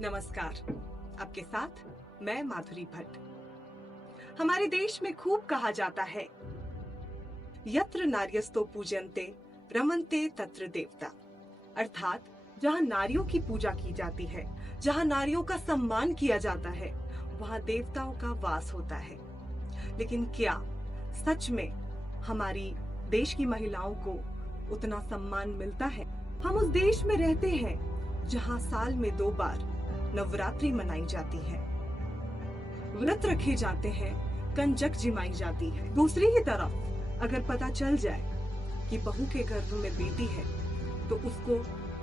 नमस्कार। आपके साथ मैं माधुरी भट्ट। हमारे देश में खूब कहा जाता है, यत्र नार्यस्तो पूजन्ते रमन्ते तत्र देवता, अर्थात जहाँ नारियों की पूजा की जाती है, जहाँ नारियों का सम्मान किया जाता है, वहाँ देवताओं का वास होता है। लेकिन क्या सच में हमारी देश की महिलाओं को उतना सम्मान मिलता है? हम उस देश में रहते हैं जहाँ साल में 2 बार नवरात्रि मनाई जाती है, व्रत रखे जाते हैं, कंजक जिमाई जाती है। दूसरी ही तरफ अगर पता चल जाए कि बहू के गर्भ में बेटी है, तो उसको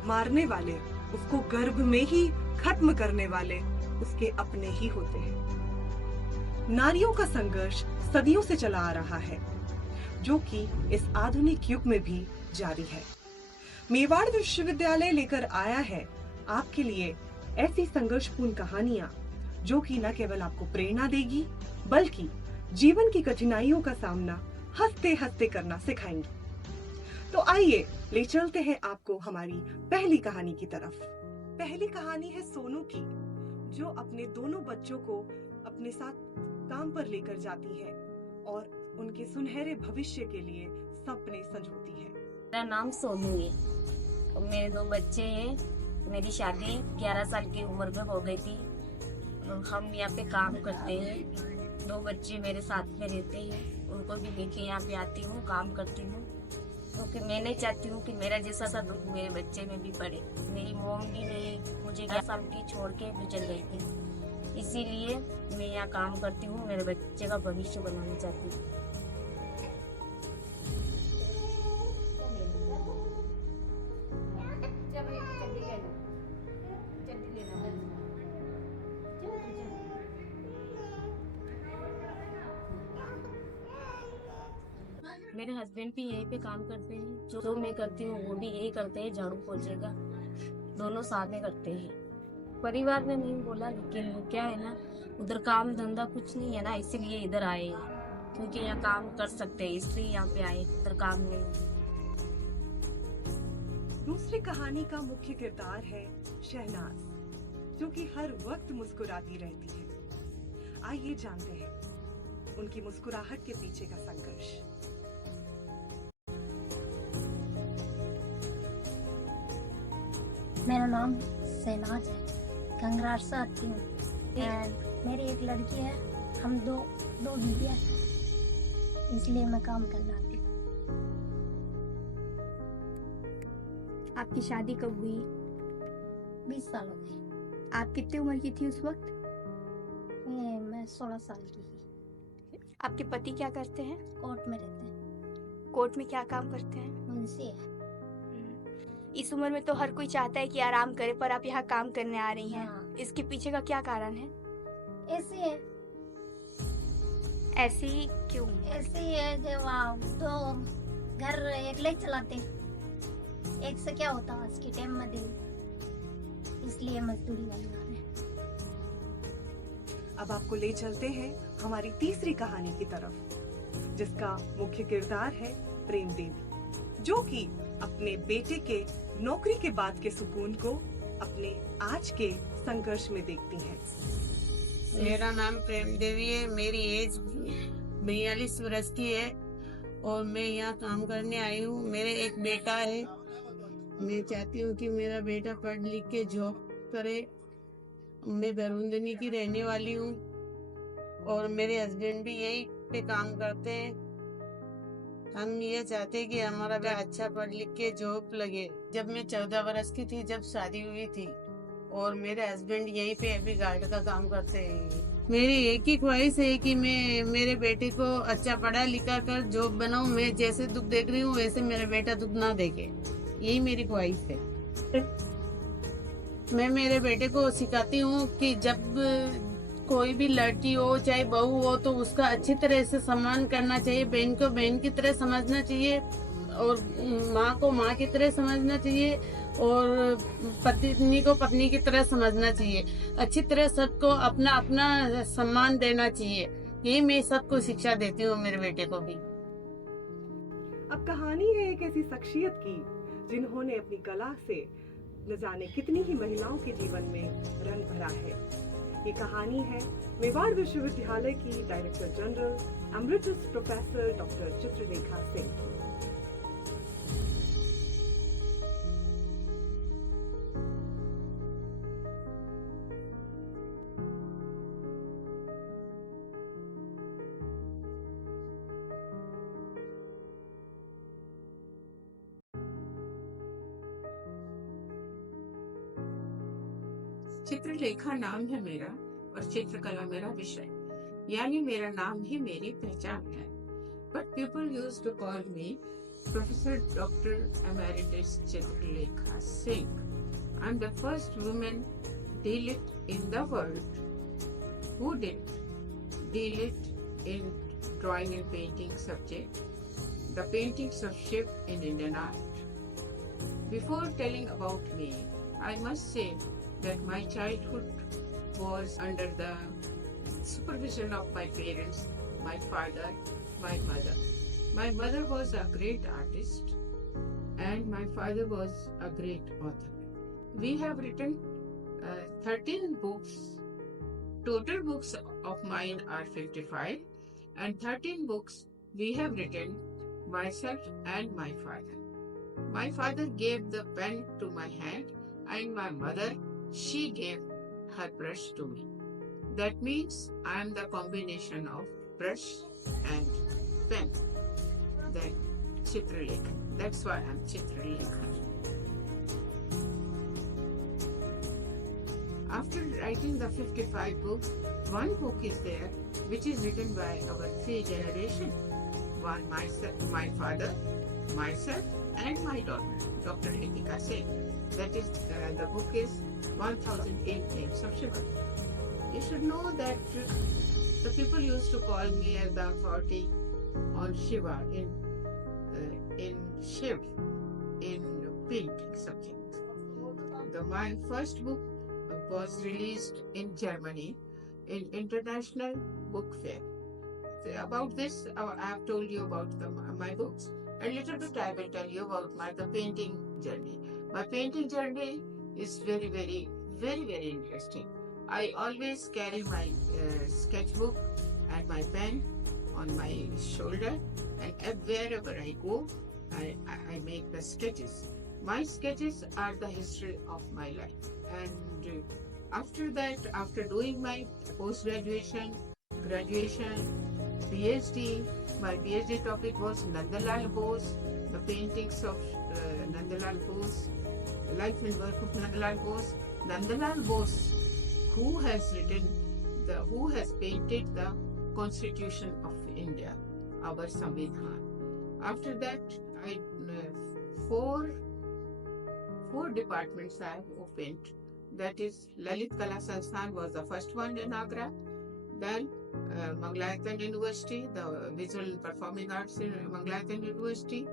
मारने वाले, उसको गर्भ में ही खत्म करने वाले उसके अपने ही होते हैं। नारियों का संघर्ष सदियों से चला आ रहा है, जो कि इस आधुनिक युग में भी जारी है। मेवाड़ विश्वविद्यालय लेकर आया है आपके लिए ऐसी संघर्षपूर्ण कहानियां जो कि न केवल आपको प्रेरणा देगी, बल्कि जीवन की कठिनाइयों का सामना हंसते हंसते करना सिखाएंगी। तो आइए ले चलते हैं आपको हमारी पहली कहानी की तरफ। पहली कहानी है सोनू की, जो अपने दोनों बच्चों को अपने साथ काम पर लेकर जाती है और उनके सुनहरे भविष्य के लिए सपने संजोती है। मेरा नाम सोनू है और मेरे 2 बच्चे हैं। मेरी शादी 11 साल की उम्र में हो गई थी। हम यहाँ पे काम करते हैं। 2 बच्चे मेरे साथ में रहते हैं, उनको भी लेके यहाँ पे आती हूँ, काम करती हूँ, क्योंकि मैं नहीं चाहती हूँ कि मेरा जैसा सा दुख मेरे बच्चे में भी पड़े। मेरी मॉम भी नहीं, मुझे 11 साल की छोड़ के भी चल गई थी, इसीलिए मैं यहाँ काम करती हूँ, मेरे बच्चे का भविष्य बनाना चाहती हूँ। मेरे हस्बैंड भी यहीं पे काम करते हैं, जो मैं करती हूँ वो भी यही करते हैं, झाड़ू पोछे का दोनों साथ में करते हैं। परिवार ने नहीं बोला, लेकिन क्या है ना, उधर काम धंधा कुछ नहीं है ना, इसीलिए इधर आए हैं, क्योंकि यहाँ काम कर सकते हैं, इसलिए यहाँ पे आए, उधर काम नहीं। दूसरी कहानी का मुख्य किरदार है शहनाज, जो कि हर वक्त मुस्कुराती रहती है। आइए जानते हैं उनकी मुस्कुराहट के पीछे का संघर्ष। मेरा नाम शहनाज है, कंगरार से आती हूँ। एंड मेरी एक लड़की है, हम दो बीवी हैं, इसलिए मैं काम करना आती हूँ। आपकी शादी कब हुई? 20 साल हो गए। आप कितनी उम्र की थी उस वक्त? मैं 16 साल की थी। आपके पति क्या करते हैं? कोर्ट में रहते हैं। कोर्ट में क्या काम करते हैं? मुंशी है। इस उम्र में तो हर कोई चाहता है कि आराम करे, पर आप यहाँ काम करने आ रही हैं। हाँ। इसके पीछे का क्या कारण है? ऐसी है। ऐसी क्यों? ऐसी है कि वहाँ तो घर अकेले चलाते, एक से क्या होता आज के टाइम में दिन, इसलिए मजदूरी वाले आ रहे हैं। अब आपको ले चलते हैं हमारी तीसरी कहानी की तरफ, जिसका मुख्य किरदार है प्रेम देवी, जो कि अपने बेटे के नौकरी के बाद के सुकून को अपने आज के संघर्ष में देखती हैं। मेरा नाम प्रेम देवी है, मेरी एज 42 वर्ष की है और मैं यहाँ काम करने आई हूँ। मेरे एक बेटा है, मैं चाहती हूँ कि मेरा बेटा पढ़ लिख के जॉब करे। मैं बरूंदनी की रहने वाली हूँ और मेरे हस्बैंड भी यही पे काम करते हैं। हम ये चाहते हैं कि हमारा बेटा अच्छा पढ़ लिख के जॉब लगे। जब मैं 14 वर्ष की थी, जब शादी हुई थी, और मेरे हस्बैंड यहीं पे अभी गार्ड का काम करते हैं। मेरी एक ही ख्वाहिश है कि मैं मेरे बेटे को अच्छा पढ़ा लिखा कर जॉब बनाऊं। मैं जैसे दुख देख रही हूँ, वैसे मेरा बेटा दुख ना देखे, यही मेरी ख्वाहिश है। मैं मेरे बेटे को सिखाती हूँ कि जब कोई भी लड़की हो चाहे बहू हो, तो उसका अच्छी तरह से सम्मान करना चाहिए। बहन को बहन की तरह समझना चाहिए और माँ को माँ की तरह समझना चाहिए और पत्नी को पत्नी की तरह समझना चाहिए। अच्छी तरह सबको अपना अपना सम्मान देना चाहिए। यही मैं सबको शिक्षा देती हूँ, मेरे बेटे को भी। अब कहानी है एक ऐसी शख्सियत की, जिन्होंने अपनी कला से न जाने कितनी ही महिलाओं के जीवन में रंग भरा है। ये कहानी है मेवाड़ विश्वविद्यालय की director general emeritus professor doctor Chitralekha Singh की। चित्रलेखा नाम है मेरा और चित्रकला मेरा विषय, यानी मेरा नाम ही मेरी पहचान है। But people used to call me Professor Dr. Emeritus Chitralekha Singh. I'm the first woman DLit in the world who did DLit in drawing and painting subject, the paintings of Shiv in Indian art. Before telling about me, I must say that my childhood was under the supervision of my parents, my father, my mother. My mother was a great artist and my father was a great author. We have written 13 books. Total books of mine are 55 and 13 books we have written myself and my father. My father gave the pen to my hand and my mother, she gave her brush to me. That means I am the combination of brush and pen. Then Chitralekha. That's why I am Chitralekha. After writing the 55 books, one book is there which is written by our 3 generations. One myself, my father, myself and my daughter, Dr. Ritika Singh. That is, the book is 1008 Names of Shiva. You should know that the people used to call me as the authority on Shiva in Shiv, in painting subject. My first book was released in Germany in International Book Fair. So about this, I have told you about my books. A little bit I will tell you about the painting journey. My painting journey is very, very, very, very interesting. I always carry my sketchbook and my pen on my shoulder, and wherever I go, I make the sketches. My sketches are the history of my life. And after that, after doing my post-graduation, graduation, PhD, my PhD topic was Nandalal Bose, the paintings of Nandalal Bose, life and work of Nandalal Bose. Nandalal Bose, who has painted the Constitution of India, our Samvidhan. After that, four departments I have opened. That is, Lalit Kala Sansthan was the first one in Agra. Then Mangalayatan University, the Visual and Performing Arts in Mangalayatan University.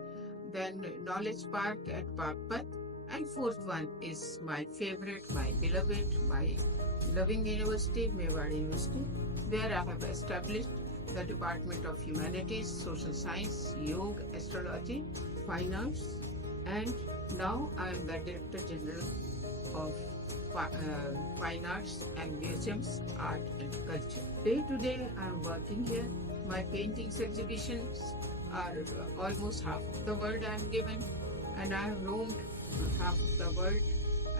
Then Knowledge Park at Bagpat. And fourth one is my favorite, my beloved, my loving university, Mewar University, where I have established the Department of Humanities, Social Science, Yoga, Astrology, Fine Arts, and now I am the Director General of Fine Arts and Museums, Art and Culture. Day to day I am working here. My paintings exhibitions are almost half of the world I am given, and I have roamed half of the world,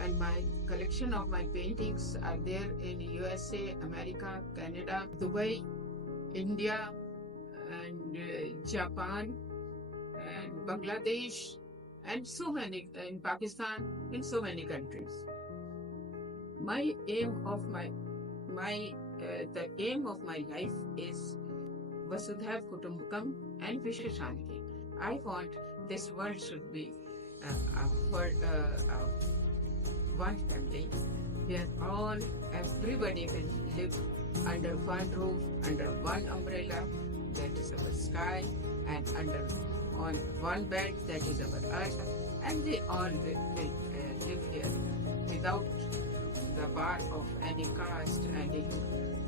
and my collection of my paintings are there in USA, America, Canada, Dubai, India, and Japan, and Bangladesh, and so many in Pakistan, in so many countries. My aim of the aim of my life is Vasudhaiv Kutumbakam and Vishwa Shanti. I want this world should be one family where everybody will live under one roof, under one umbrella, that is our sky, and on one bed, that is our earth, and they all will live here without the bar of any caste,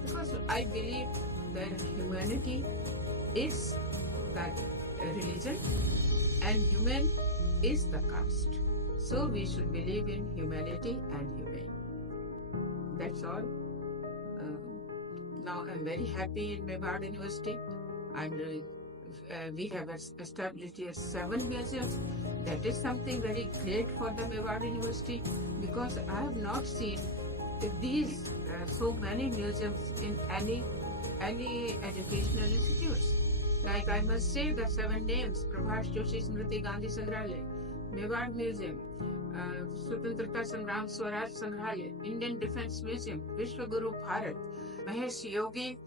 because I believe that humanity is that religion and human is the caste. So we should believe in humanity and humane. That's all. Now I'm very happy in Mewar University, and we have established here 7 museums. That is something very great for the Mewar University, because I have not seen these so many museums in any educational institutes. Like I must say the 7 names: Prabhash Joshi Smriti Gandhi Sangrahalaya, Mewar Museum, Swatantrata Sangram Swaraj Sangrahalaya, Indian Defense Museum, Vishwaguru Bharat, Mahesh Yogi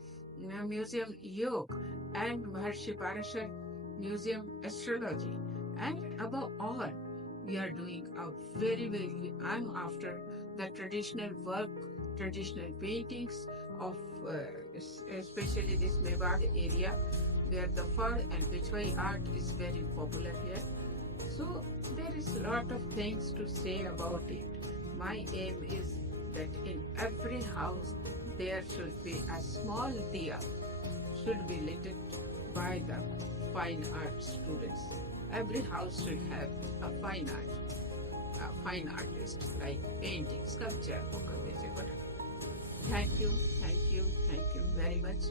Museum Yog, and Maharshi Parashar Museum Astrology. And above all, we are doing a very, I'm after the traditional work, traditional paintings of especially this Mewar area, where the fur and Pichwai art is very popular here. So there is a lot of things to say about it. My aim is that in every house there should be a small diya, should be lit by the fine art students. Every house should have a fine artist, like painting, sculpture, whatever. Thank you very much.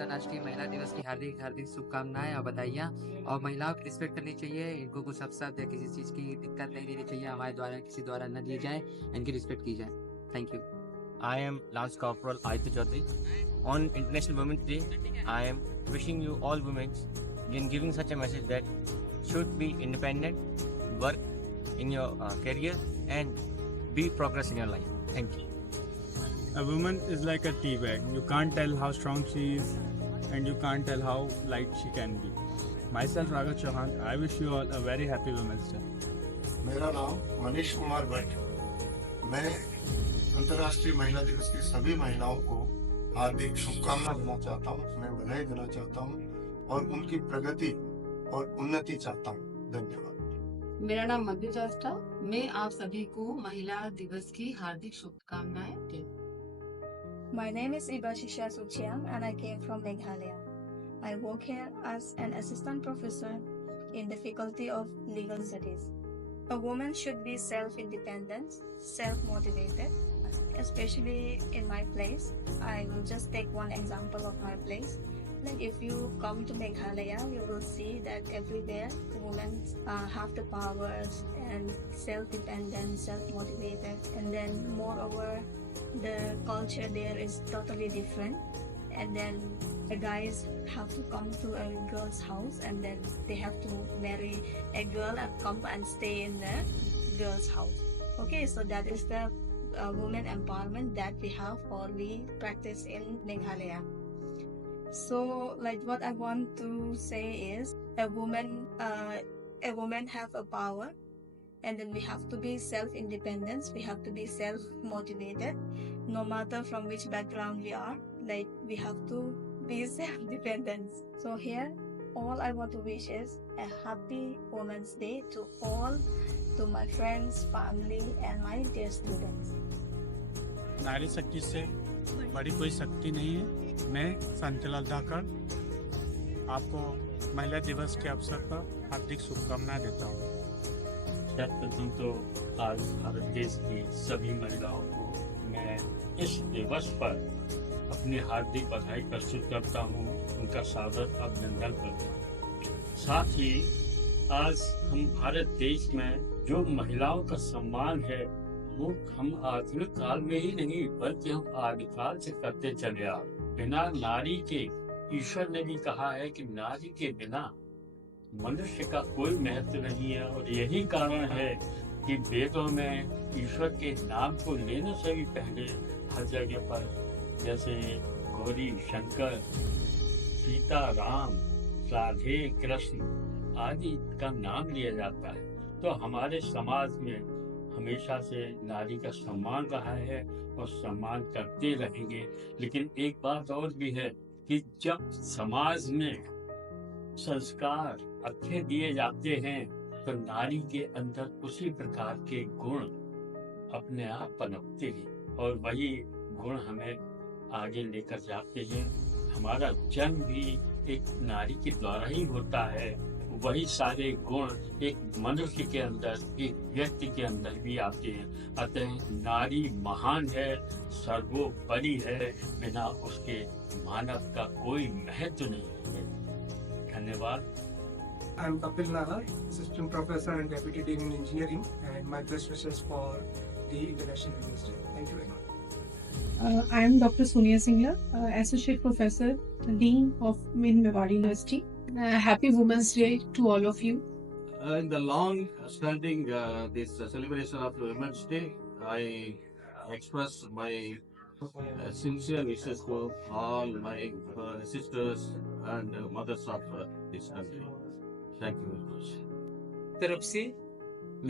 अंतर्राष्ट्रीय महिला दिवस की हार्दिक हार्दिक शुभकामनाएं और बधाइयाँ। और महिलाओं की रिस्पेक्ट करनी चाहिए, इनको कुछ अवसर या किसी चीज़ की दिक्कत नहीं देनी चाहिए, हमारे द्वारा किसी द्वारा न दी जाए, इनकी रिस्पेक्ट की जाए। Thank you. I am Lance Corporal Aditya Chaudhary. On International Women's Day, I am wishing you all women in giving such a message that should be independent, work in your career, and be progress in your life. Thank you. A woman is like a tea bag. You can't tell how strong she is, and you can't tell how light she can be. Myself, Raghav Chauhan, I wish you all a very happy Women's Day. मेरा नाम मनीष कुमार भट्ट। मैं अंतर्राष्ट्रीय महिला दिवस की सभी महिलाओं को हार्दिक शुभकामना देना चाहता हूँ, मैं बधाई देना चाहता हूँ और उनकी प्रगति और उन्नति चाहता हूँ। धन्यवाद। मेरा नाम मधु चास्टा। मैं आप सभी को महिला दिवस की हार्दिक शुभकामनाएं देती हूँ। My name is Ibashisha Suchiang and I came from Meghalaya. I work here as an assistant professor in the Faculty of Legal Studies. A woman should be self-independent, self-motivated, especially in my place. I will just take one example of my place. Like if you come to Meghalaya, you will see that everywhere women have the powers and self-dependent, self-motivated, and then moreover, the culture there is totally different. And then the guys have to come to a girl's house, and then they have to marry a girl and come and stay in the girl's house. Okay, so that is the women empowerment that we have or we practice in Meghalaya. So like what I want to say is a woman have a power, and then we have to be self-independent, we have to be self-motivated, no matter from which background we are, like we have to be self-dependent. So here, all I want to wish is a happy Women's Day to all, to my friends, family and my dear students. नारी शक्ति से बड़ी कोई शक्ति नहीं है। मैं संतलाल धाकड़ आपको महिला दिवस के अवसर पर हार्दिक शुभकामनाएं देता हूँ। सर्वप्रथम तो आज भारत देश की सभी महिलाओं को मैं इस दिवस पर अपनी हार्दिक बधाई प्रस्तुत करता हूँ, उनका सादर अभिनंदन करता हूँ। साथ ही आज हम भारत देश में जो महिलाओं का सम्मान है वो हम आधुनिक काल में ही नहीं बल्कि हम आदिकाल से करते चले आ रहे। बिना नारी के, ईश्वर ने भी कहा है कि नारी के बिना मनुष्य का कोई महत्व नहीं है। और यही कारण है कि वेदों में ईश्वर के नाम को लेने से भी पहले हर जगह पर जैसे गौरी शंकर, सीता राम, राधे कृष्ण आदि का नाम लिया जाता है। तो हमारे समाज में हमेशा से नारी का सम्मान रहा है और सम्मान करते रहेंगे। लेकिन एक बात और भी है कि जब समाज में संस्कार अच्छे दिए जाते हैं तो नारी के अंदर उसी प्रकार के गुण अपने आप पनपते हैं और वही गुण हमें आगे लेकर जाते हैं। हमारा जन्म भी एक नारी के द्वारा ही होता है, वही सारे गुण एक मनुष्य के अंदर, एक व्यक्ति के अंदर भी आते हैं। अतः नारी महान है, सर्वोपरि है, बिना उसके मानव का कोई महत्व नहीं है। धन्यवाद। I'm Kapil Nahar, Assistant Professor and Deputy Dean in Engineering, and my best wishes for the International Women's Day. Thank you very much. I am Dr. Sonia Singla, Associate Professor, Dean of Mewari University. Happy Women's Day to all of you. In the long-standing this celebration of Women's Day, I express my sincere wishes to all my sisters and mothers of this country. Thank you very much. तरफ से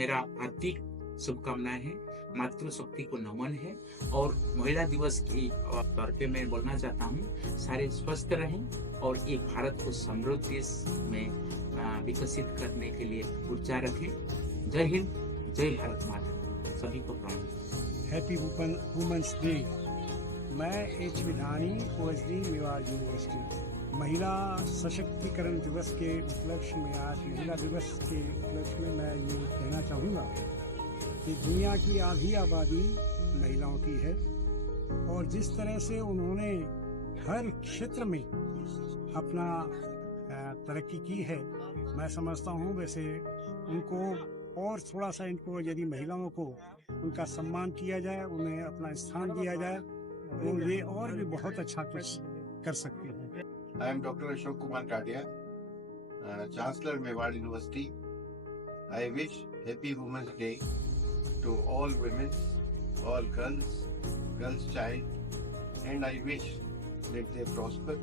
मेरा हार्दिक शुभकामनाएं हैं, मातृशक्ति को नमन है और महिला दिवस की तौर पे मैं बोलना चाहता हूँ, सारे स्वस्थ रहें और एक भारत को समृद्ध देश में विकसित करने के लिए ऊर्जा रखें। जय हिंद, जय भारत माता, सभी को प्रणाम। Happy women's day. मैं H Vidhani, OSD Mewar university. महिला सशक्तिकरण दिवस के उपलक्ष्य में, आज महिला दिवस के उपलक्ष्य में मैं ये कहना चाहूँगा कि दुनिया की आधी आबादी महिलाओं की है और जिस तरह से उन्होंने हर क्षेत्र में अपना तरक्की की है, मैं समझता हूँ वैसे उनको और थोड़ा सा, इनको यदि महिलाओं को उनका सम्मान किया जाए, उन्हें अपना स्थान दिया जाए, तो ये और भी बहुत अच्छा कुछ कर सकते हैं। I am Dr. Ashok Kumar Kadia, Chancellor Mewar University. I wish Happy Women's Day to all women, all girls child, and I wish that they prosper,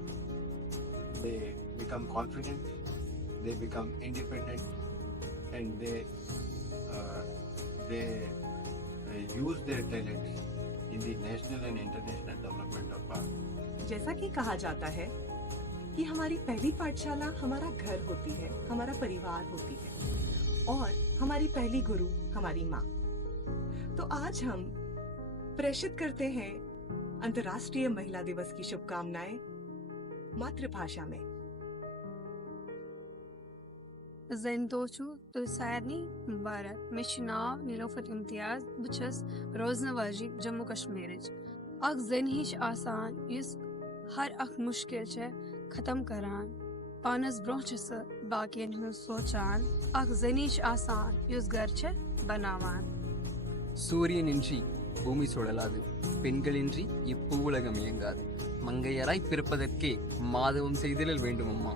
they become confident, they become independent, and they use their talent in the national and international development of Bharat. जैसा कि कहा जाता है कि हमारी पहली पाठशाला हमारा घर होती है, हमारा परिवार होती है और हमारी पहली गुरु हमारी माँ। तो आज हम प्रेषित करते हैं अंतर्राष्ट्रीय महिला दिवस की शुभकामनाएं मातृभाषा में। Zendochu Tulsarni Mubarak, Mishnav Nilofat Imtiaz, Buchas, Roznavaji, Jammu Kashmir. Ak zin hish asan, yus har ak mushkil che, khatam karan, panas brochas, bakiyan hu sochan, ak zinish asan, yus garche, banavan. சூரியனின்றி பூமி சுழலாது, பெண்களின்றி இப்பூவுலகம் இயங்காது. மங்கையராய் பிறப்பதற்கே மாதவம் செய்தல் வேண்டும் அம்மா.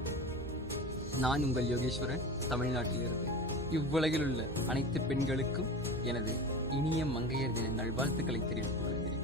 நான் உங்கள் யோகேஸ்வரன், தமிழ்நாட்டிலிருந்து. இவ்வுலகில் உள்ள அனைத்து பெண்களுக்கும் எனது இனிய மங்கையர் தின நல்வாழ்த்துக்களை தெரிவித்துக் கொள்கிறேன்.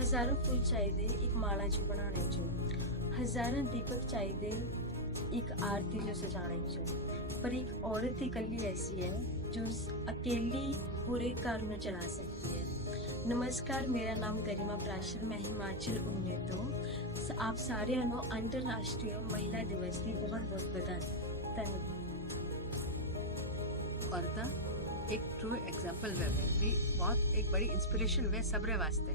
हजारों फूल चाहिए एक माला जो बनाने जो, हजारों दीपक चाहिए एक आरती जो सजाने जो, पर एक औरत ही कली ऐसी है जो अकेली पूरे घर में चला सकती है। नमस्कार, मेरा नाम गरिमा प्राशर, मैं हिमाचल उन्नत हूँ। आप सारे अंतर्राष्ट्रीय महिला दिवस की बहुत बहुत बधाई। धन्यवाद। औरता एक ट्रू एग्जाम्पल वे भी बहुत एक बड़ी इंस्पिरेशन वे सबरे वास्ते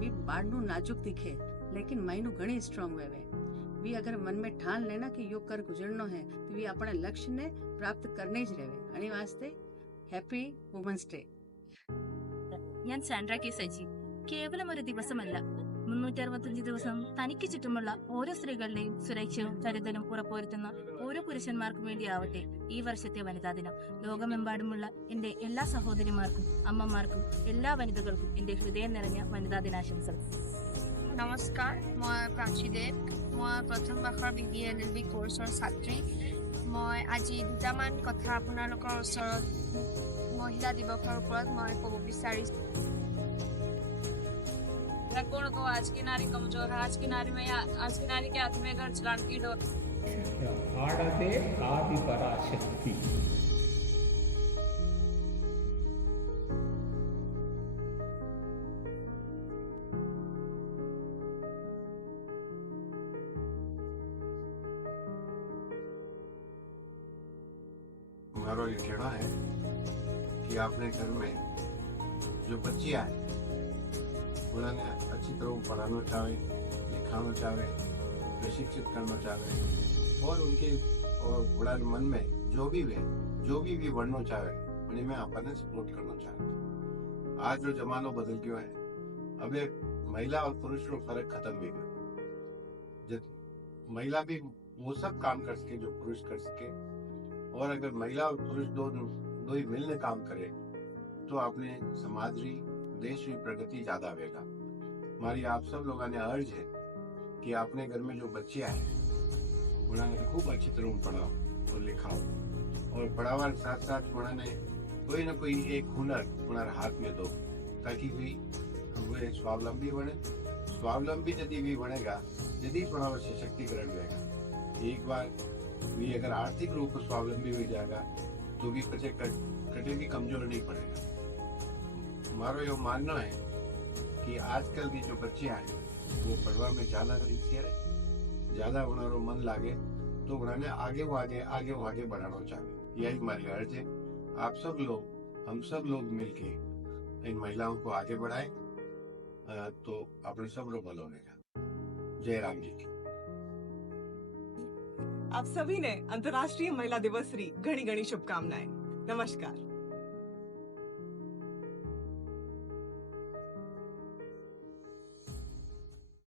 भी बाड़नू नाजुक दिखे लेकिन मायनू घणी स्ट्रॉन्ग वे भी अगर मन में ठान लेना कि योग कर गुजरनो है तो भी अपने लक्ष्य ने प्राप्त करने ज रहे अणी वास्ते हैप्पी വുമൻസ് ഡേ. ഞാൻ സാൻഡ്ര കെ സജി. കേവലം ഒരു ദിവസമല്ല, 365 ദിവസം തനിക്ക് ചുറ്റുമുള്ള ഓരോ സ്ത്രീകളുടെയും സുരക്ഷയും കരുതലും ഉറപ്പുവരുത്തുന്ന ഓരോ പുരുഷന്മാർക്കും വേണ്ടിയാവട്ടെ ഈ വർഷത്തെ വനിതാ ദിനം. ലോകമെമ്പാടുമുള്ള എന്റെ എല്ലാ സഹോദരിമാർക്കും അമ്മമാർക്കും എല്ലാ വനിതകൾക്കും എന്റെ ഹൃദയം നിറഞ്ഞ വനിതാ ദിനാശംസകൾ. নমস্কাৰ, মই প্ৰাচী দেৱ। মই প্ৰথম বৰ্ষৰ BBA LLB কোৰ্চৰ ছাত্ৰী। মই আজি দুটামান কথা আপোনালোকৰ ওচৰত মহিলা দিৱসৰ ওপৰত মই ক'ব বিচাৰিছোঁ। मैं कौन को आज की नारी कमजोर है, आज की नारी के हाथ में घर चलाने की डोर। ಆಡದೆ ಆದಿ ಪರಾಶಕ್ತಿ. हमारा ये कहना है कि आपने घर में जो बच्चियां हैं उन्होंने अच्छी तरह पढ़ाना चाहे, लिखाना चाहे, प्रशिक्षित करना चाहे और उनके और बड़ा मन में जो भी बढ़ना चाहे उन्हें में अपन सपोर्ट करना चाहे। आज जो जमाना बदल गया है, अब महिला और पुरुष में फर्क खत्म भी गया। महिला भी वो सब काम कर सके जो पुरुष कर सके, और अगर महिला और पुरुष दो ही मिलने काम करे तो अपने समाज री देश की प्रगति ज्यादा होगा। हमारी आप सब लोगों ने अर्ज है कि अपने घर में जो बच्चे आए उन्होंने खूब अच्छी तरह पढ़ाओ और लिखाओ, और पढ़ावा के साथ साथ उन्होंने कोई ना कोई एक हुनर हाथ में दो, ताकि वे स्वावलंबी बने। स्वावलंबी यदि भी बनेगा, यदि थोड़ा सशक्तिकरण रहेगा, एक बार भी अगर आर्थिक रूप से स्वावलंबी हो जाएगा तो भी बच्चे कटे भी कमजोर नहीं पड़ेगा। हमारा ये मानना है कि आजकल की जो बच्चे हैं वो पढ़वा में ज्यादा सिंसियर है, ज्यादा उन्होंने मन लागे तो उन्होंने आगे बढ़ाना चाहिए। यही हमारी अर्ज है। आप सब लोग, हम सब लोग मिलके इन महिलाओं को आगे बढ़ाएं तो अपने सब लोग भलो होगा। जय राम जी की। आप सभी ने अंतर्राष्ट्रीय महिला दिवस री घणी घणी शुभकामनाएं। नमस्कार।